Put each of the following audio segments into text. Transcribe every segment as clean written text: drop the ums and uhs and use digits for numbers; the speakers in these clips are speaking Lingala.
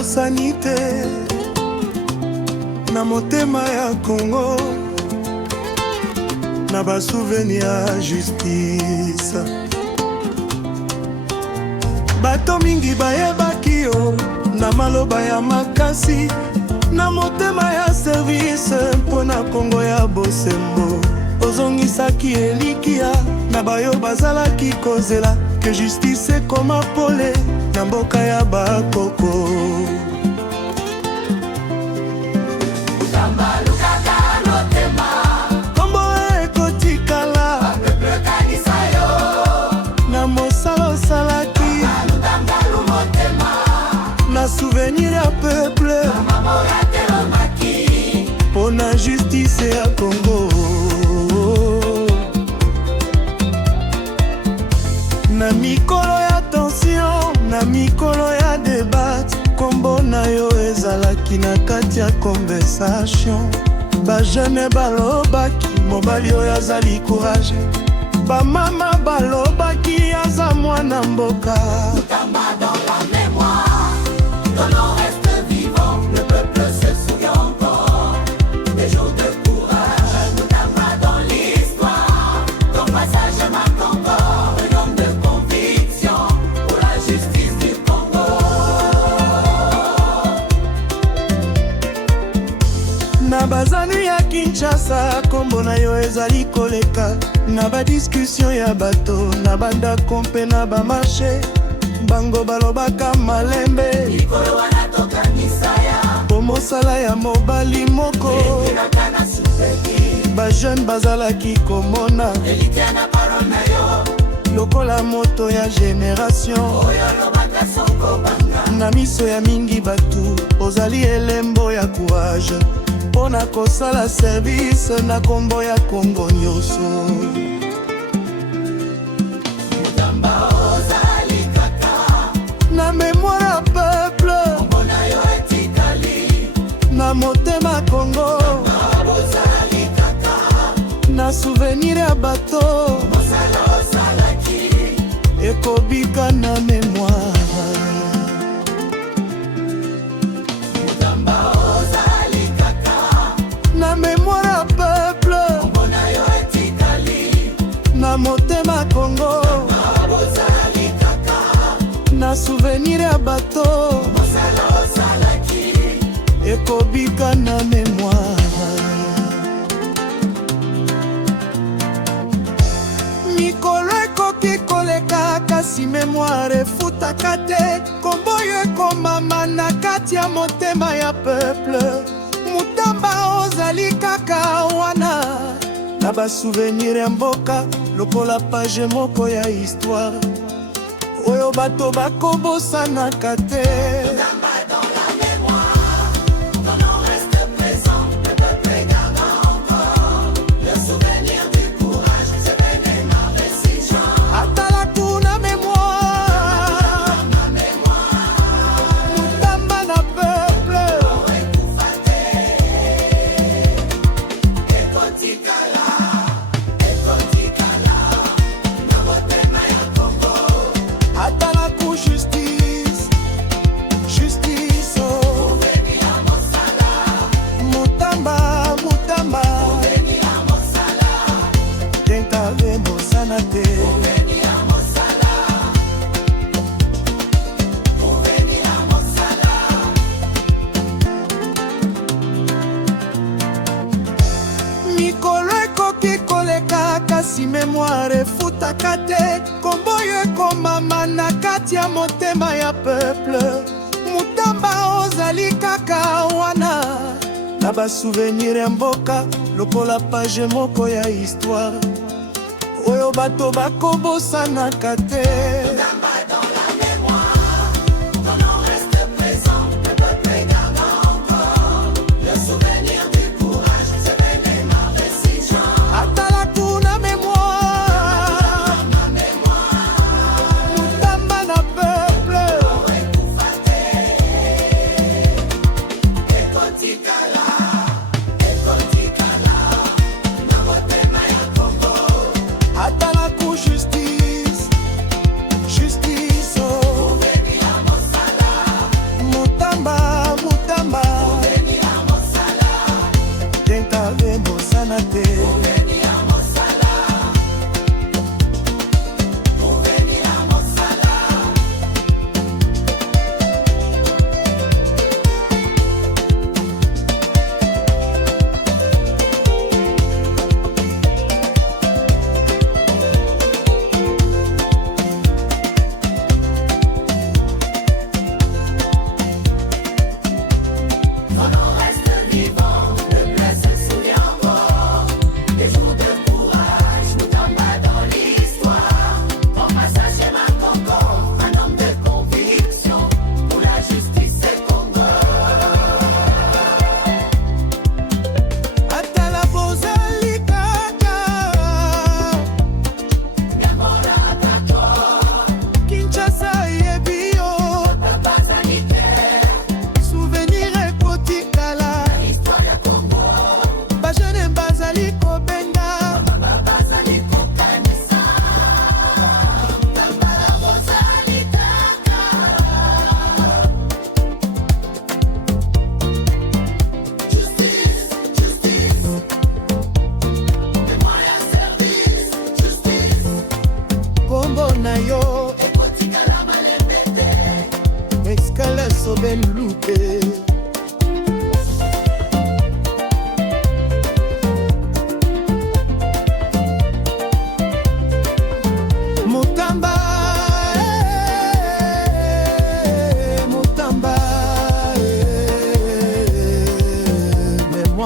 tobosani te na motema ya Congo, na basouvenir ya justice. Bato mingi bayebaki yo na maloba ya makasi, na motema ya service mpona Congo ya bosembo. Ozongisaki elikia na bayo bazalaki kozela ke justice ekoma pole na mboka ya bakoko. Kombo ekotikala na mosala osalaki, na souvenir ya peuple pona justice ya Congo. Na mikolo ya tension, na mikolo ya débat, kombo na yo ezalaki na kati ya conversation. Ba jeune balobaki mobali oyo azali courage, ba mama balobaki aza mwana mboka. Moutamba dans la mémoire, ton nom reste vivant, le peuple se souvient encore des jours de courage. Moutamba dans l'histoire, ton passage marque encore un homme de conviction pour la justice du Congo. Na bazani ya Kinshasa, kombo na yo ezali koleka na ba discussion ya bato, na bandako mpe na ba marché. Bango balobaka malembe likolo wana tokanisa ya po mosala ya mobali moko. Ba jeune bazalaki komona elitia na parole na yo lokola moto ya génération. oyo lobaka soko banga Na miso ya mingi batu ozali elembo ya courage mpona kosala service na kombo ya Congo nyonso. Moutamba ozali kaka Na mémoire ya peuple, kombo na yo etikali. na motema Congo, Ozali kaka na souvenir ya bato mosala osalaki. ekobika na mémoire. Moutamba ozali kaka Na mémoire ya peuple, kombo na yo etikali. na motema Congo, Ozali kaka na souvenir ya bato mosala osalaki. ekobika na mémoire. Mikolo ekoki koleka kasi mémoire efutaka te, kombo yo ekomama na kati ya motema ya peuple. Moutamba ozali kaka wana na basouvenir ya mboka lokola page moko ya histoire oyo bato bakobosanaka te. Moutamba dans la mémoire, ton nom reste présent, le peuple garde encore le souvenir du courage, c'est peine ma décision. Atala kuna mémoire, Moutamba na peuple. Atala ku justice, justice, oh. Moutamba, Moutamba, tenkave mosana te. Mikolo ekoki koleka kasi mémoire efutaka te, kombo yo ekomama na kati ya motema ya peuple. Moutamba ozali kaka wana na basouvenir ya mboka lokola page moko ya histoire oyo bato bakobosanaka te. Moutamba dans la mémoire, ton nom reste présent, le peuple garde encore le souvenir du courage, c'est peine ma décision. Atala kuna mémoire, Moutamba na peuple. Atala ku justice,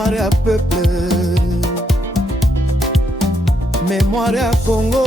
mémoire ya peuple, mémoire ya Congo.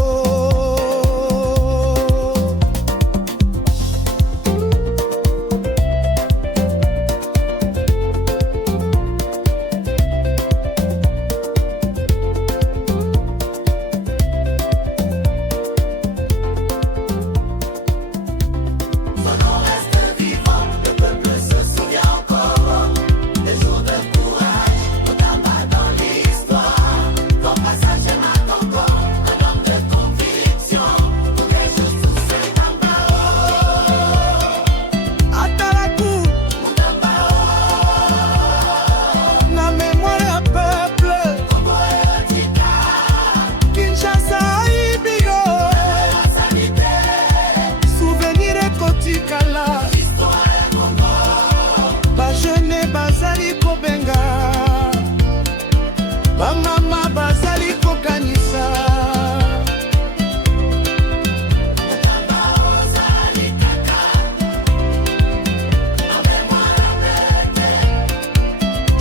Bamama bazali kokanisa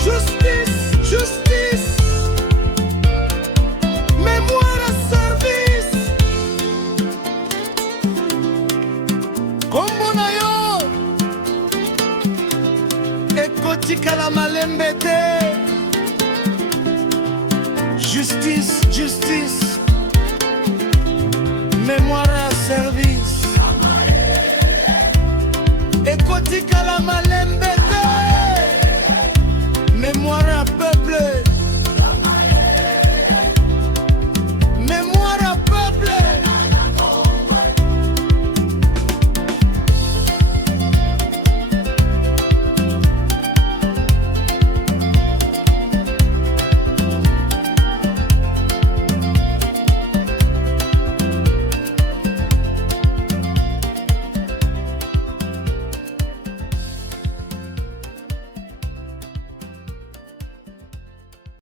justice, justice, mémoire à service. Kombo na yo ekotikala malembe te. Justice, justice, mémoire à service. Ekotika la malembe te, mémoire à